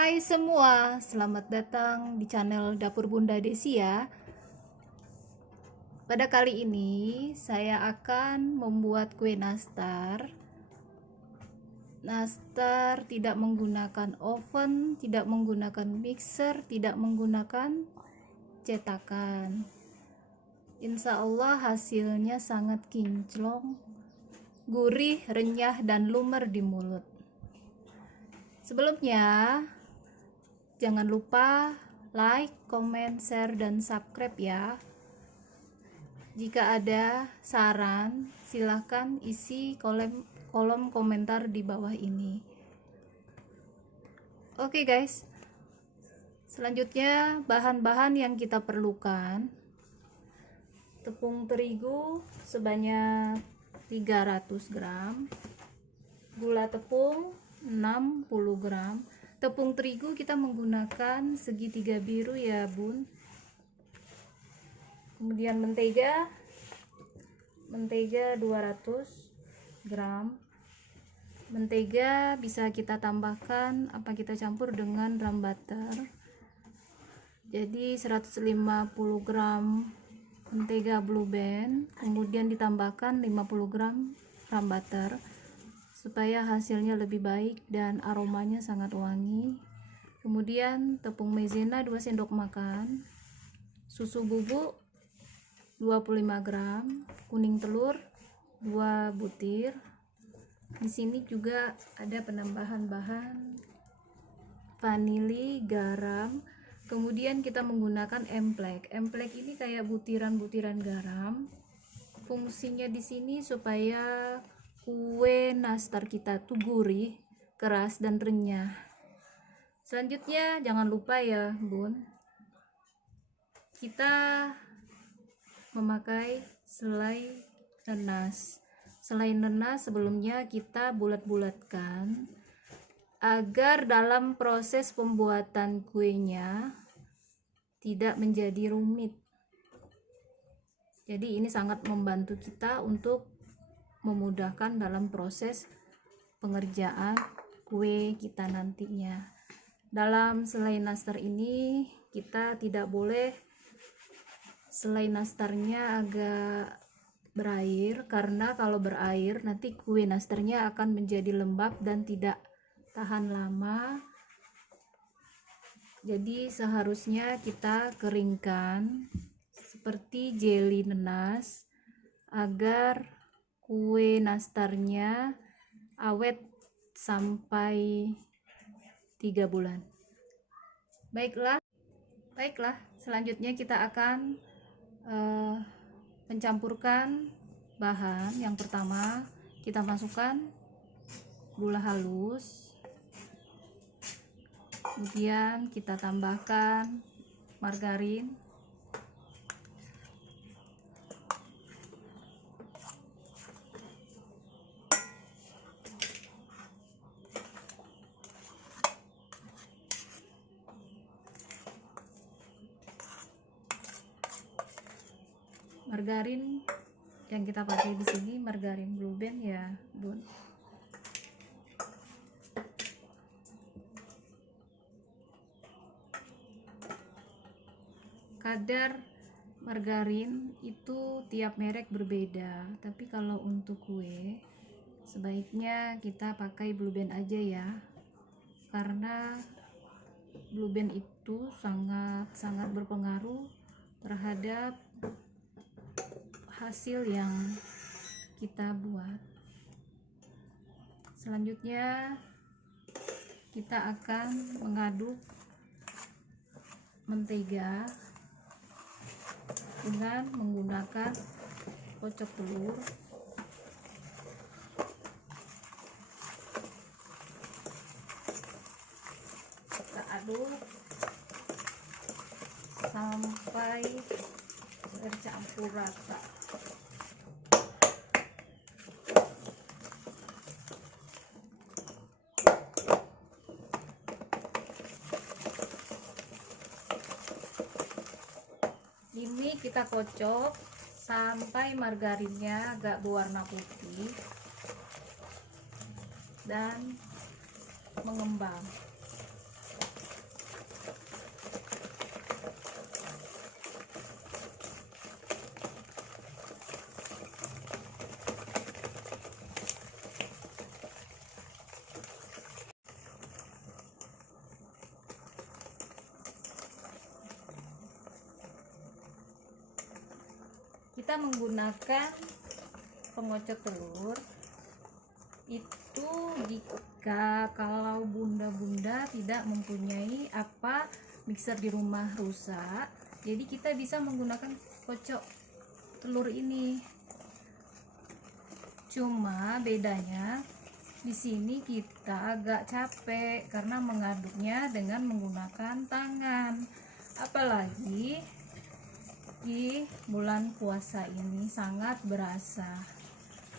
Hai semua, selamat datang di channel Dapur Bunda Desi ya. Pada kali ini saya akan membuat kue nastar. Nastar tidak menggunakan oven, tidak menggunakan mixer, tidak menggunakan cetakan. Insya Allah hasilnya sangat kinclong, gurih, renyah, dan lumer di mulut. Sebelumnya, jangan lupa like, comment, share, dan subscribe ya. Jika ada saran, silahkan isi kolom komentar di bawah ini. Oke guys, selanjutnya bahan-bahan yang kita perlukan: tepung terigu sebanyak 300 gram, gula tepung 60 gram. Tepung terigu kita menggunakan segitiga biru ya bun. Kemudian mentega 200 gram. Mentega bisa kita tambahkan apa kita campur dengan ram butter. Jadi 150 gram mentega Blue Band, kemudian ditambahkan 50 gram ram butter supaya hasilnya lebih baik dan aromanya sangat wangi. Kemudian tepung maizena 2 sendok makan, susu bubuk 25 gram, kuning telur 2 butir. Di sini juga ada penambahan bahan vanili, garam. Kemudian kita menggunakan emplek. Emplek ini kayak butiran-butiran garam. Fungsinya di sini supaya kue nastar kita tuh gurih, keras, dan renyah. Selanjutnya jangan lupa ya bun, kita memakai selai nanas. Selai nanas sebelumnya kita bulat-bulatkan agar dalam proses pembuatan kuenya tidak menjadi rumit. Jadi ini sangat membantu kita untuk memudahkan dalam proses pengerjaan kue kita nantinya. Dalam selai nastar ini kita tidak boleh selai nastarnya agak berair, karena kalau berair nanti kue nastarnya akan menjadi lembab dan tidak tahan lama. Jadi seharusnya kita keringkan seperti jelly nanas agar kue nastarnya awet sampai 3 bulan. Baiklah, selanjutnya kita akan mencampurkan bahan. Yang pertama kita masukkan gula halus, kemudian kita tambahkan margarin, margarin yang kita pakai di sini margarin Blue Band ya bun. Kadar margarin itu tiap merek berbeda, tapi kalau untuk kue sebaiknya kita pakai Blue Band aja ya, karena Blue Band itu sangat berpengaruh terhadap hasil yang kita buat. Selanjutnya kita akan mengaduk mentega dengan menggunakan kocok telur. Kita aduk sampai tercampur rata. Ini kita kocok sampai margarinnya agak berwarna putih dan mengembang. kita menggunakan pengocok telur itu jika kalau bunda-bunda tidak mempunyai mixer di rumah rusak, jadi kita bisa menggunakan kocok telur ini. Cuma bedanya di sini kita agak capek karena mengaduknya dengan menggunakan tangan, apalagi di bulan puasa ini sangat berasa.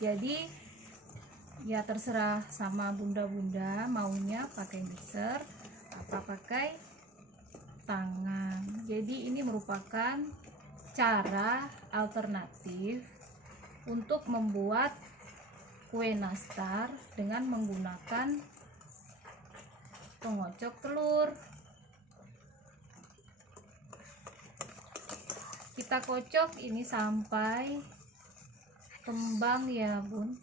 Jadi ya terserah sama bunda-bunda maunya pakai mixer apa pakai tangan. Jadi ini merupakan cara alternatif untuk membuat kue nastar dengan menggunakan pengocok telur. Kita kocok ini sampai kembang ya bun.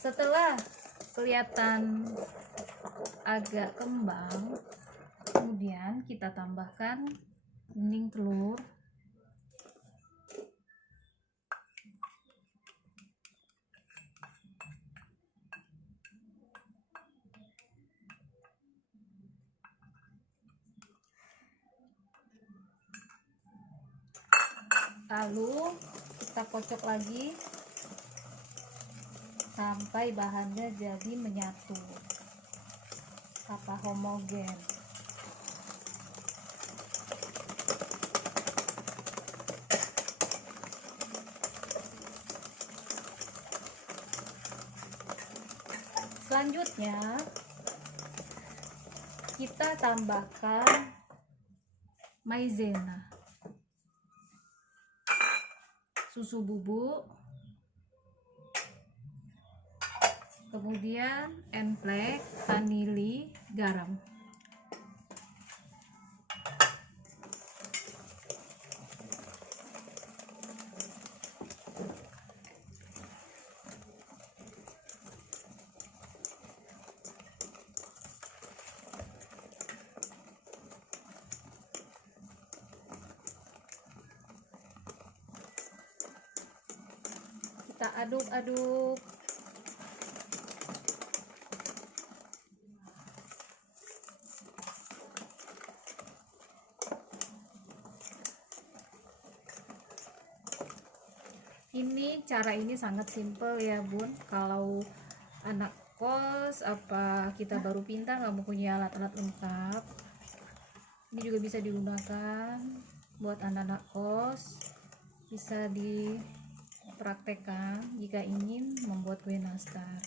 Setelah kelihatan agak kembang, kemudian kita tambahkan kuning telur, lalu kita kocok lagi sampai bahannya jadi menyatu atau homogen. Selanjutnya kita tambahkan maizena, susu bubuk, kemudian enflek, vanili, garam. Kita aduk-aduk. Ini cara ini sangat simpel ya bun. Kalau anak kos apa kita baru pintar nggak mempunyai alat-alat lengkap, ini juga bisa digunakan buat anak-anak kos, bisa dipraktekkan jika ingin membuat kue nastar.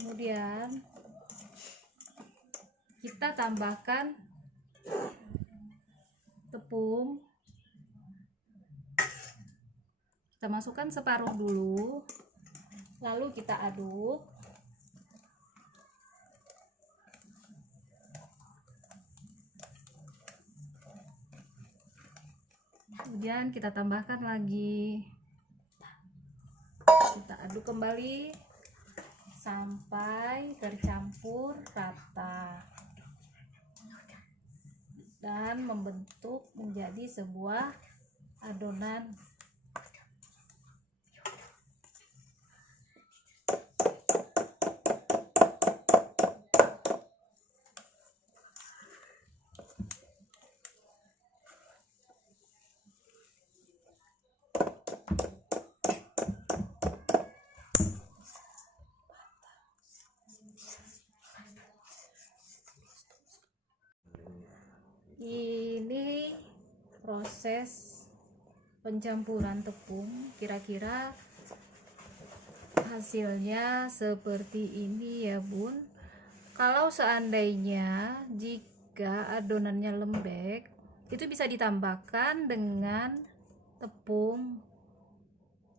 Kemudian kita tambahkan tepung, kita masukkan separuh dulu, lalu kita aduk. Kemudian kita tambahkan lagi, kita aduk kembali sampai tercampur rata dan membentuk menjadi sebuah adonan. Ini proses pencampuran tepung, kira-kira hasilnya seperti ini ya bun. Kalau seandainya jika adonannya lembek, itu bisa ditambahkan dengan tepung,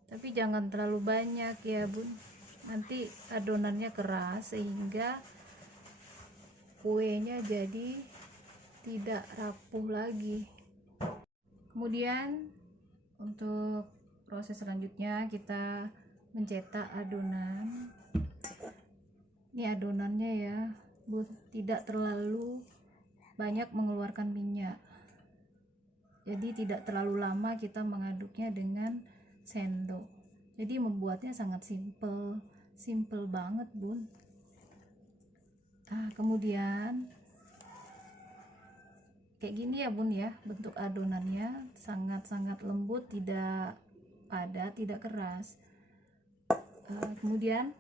tapi jangan terlalu banyak ya bun, nanti adonannya keras sehingga kuenya jadi tidak rapuh lagi. Kemudian untuk proses selanjutnya kita mencetak adonan. Ini adonannya ya Bu, tidak terlalu banyak mengeluarkan minyak, jadi tidak terlalu lama kita mengaduknya dengan sendok. Jadi membuatnya sangat simple banget Bun. Nah, kemudian kayak gini ya Bun ya, bentuk adonannya sangat-sangat lembut, tidak padat, tidak keras. Kemudian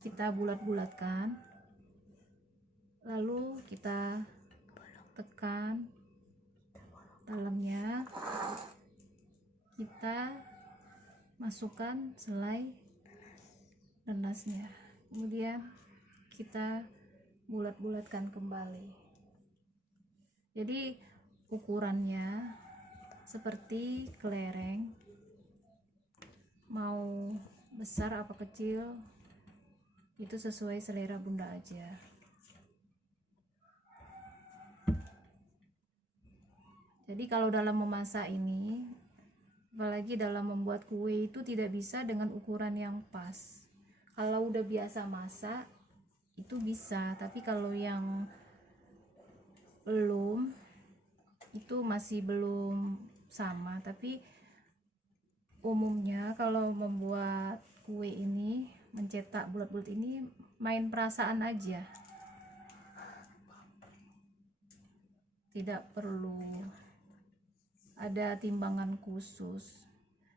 kita bulat-bulatkan, lalu kita tekan dalamnya, kita masukkan selai nanasnya, kemudian kita bulat-bulatkan kembali. Jadi ukurannya seperti kelereng, mau besar apa kecil itu sesuai selera Bunda aja. Jadi kalau dalam memasak ini, apalagi dalam membuat kue, itu tidak bisa dengan ukuran yang pas. Kalau udah biasa masak itu bisa, tapi kalau yang belum, itu masih belum sama. Tapi umumnya kalau membuat kue ini, mencetak bulat-bulat ini, main perasaan aja, tidak perlu ada timbangan khusus.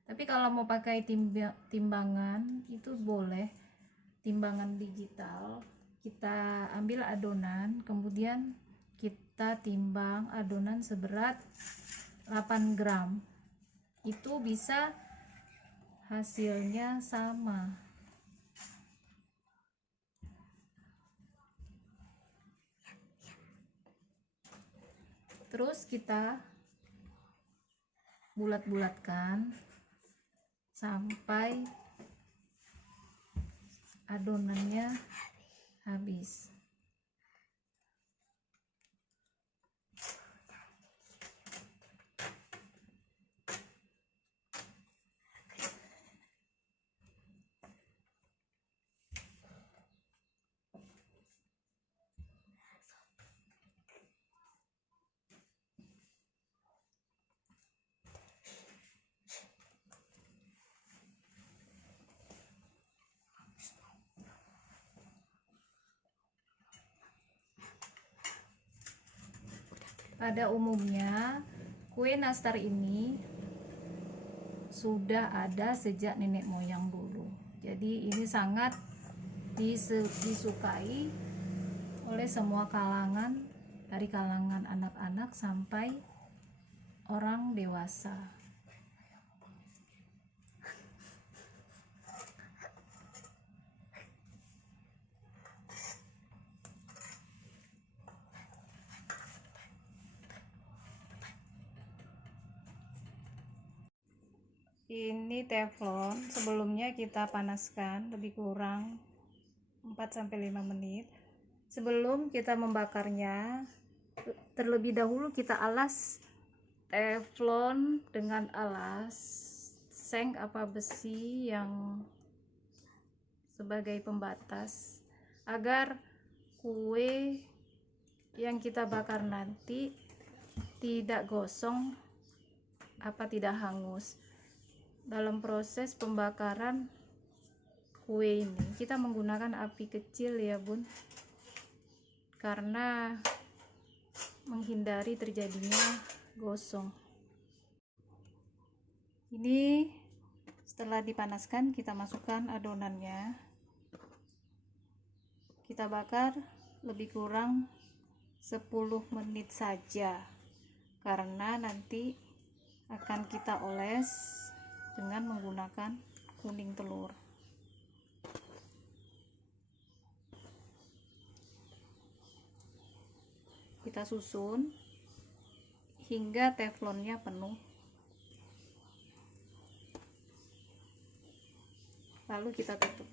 Tapi kalau mau pakai timbangan itu boleh, timbangan digital. Kita ambil adonan, kemudian kita timbang adonan seberat 8 gram, itu bisa hasilnya sama. Terus kita bulat-bulatkan sampai adonannya habis. Pada umumnya kue nastar ini sudah ada sejak nenek moyang dulu. Jadi ini sangat disukai oleh semua kalangan, dari kalangan anak-anak sampai orang dewasa. Ini teflon, sebelumnya kita panaskan lebih kurang 4-5 menit. Sebelum kita membakarnya, terlebih dahulu kita alas teflon dengan alas seng apa besi yang sebagai pembatas, agar kue yang kita bakar nanti tidak gosong apa tidak hangus. Dalam proses pembakaran kue ini kita menggunakan api kecil ya Bun, karena menghindari terjadinya gosong. Ini setelah dipanaskan, kita masukkan adonannya, kita bakar lebih kurang 10 menit saja, karena nanti akan kita oles dengan menggunakan kuning telur. Kita susun hingga teflonnya penuh, lalu kita tutup.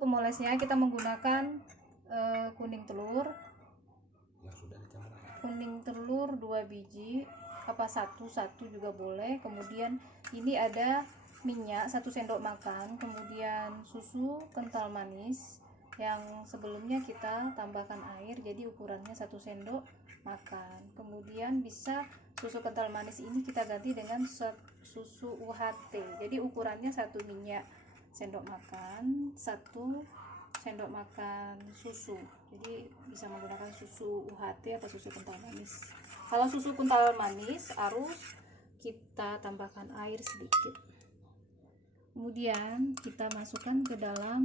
Pemolesnya kita menggunakan kuning telur 2 biji, apa satu juga boleh. Kemudian ini ada minyak 1 sendok makan, kemudian susu kental manis yang sebelumnya kita tambahkan air, jadi ukurannya 1 sendok makan. Kemudian bisa susu kental manis ini kita ganti dengan susu UHT, jadi ukurannya 1 minyak sendok makan, 1 sendok makan susu, jadi bisa menggunakan susu UHT atau susu kental manis. Kalau susu kental manis harus kita tambahkan air sedikit. Kemudian kita masukkan ke dalam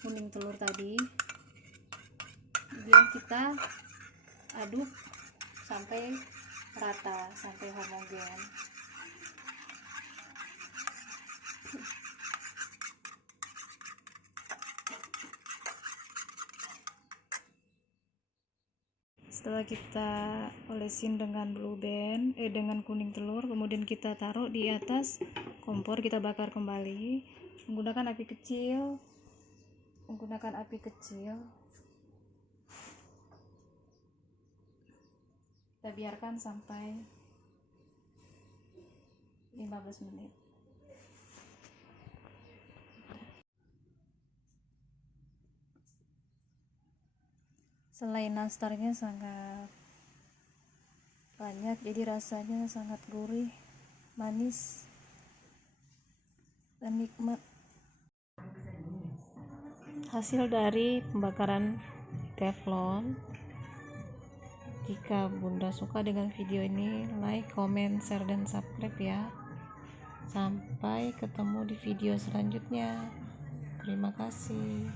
kuning telur tadi, kemudian kita aduk sampai rata, sampai homogen. Setelah kita olesin dengan blue band dengan kuning telur, kemudian kita taruh di atas kompor, kita bakar kembali menggunakan api kecil. Kita biarkan sampai 15 menit. Selai nastarnya sangat banyak, jadi rasanya sangat gurih, manis, dan nikmat. Hasil dari pembakaran teflon. Jika Bunda suka dengan video ini, like, comment, share, dan subscribe ya. Sampai ketemu di video selanjutnya. Terima kasih.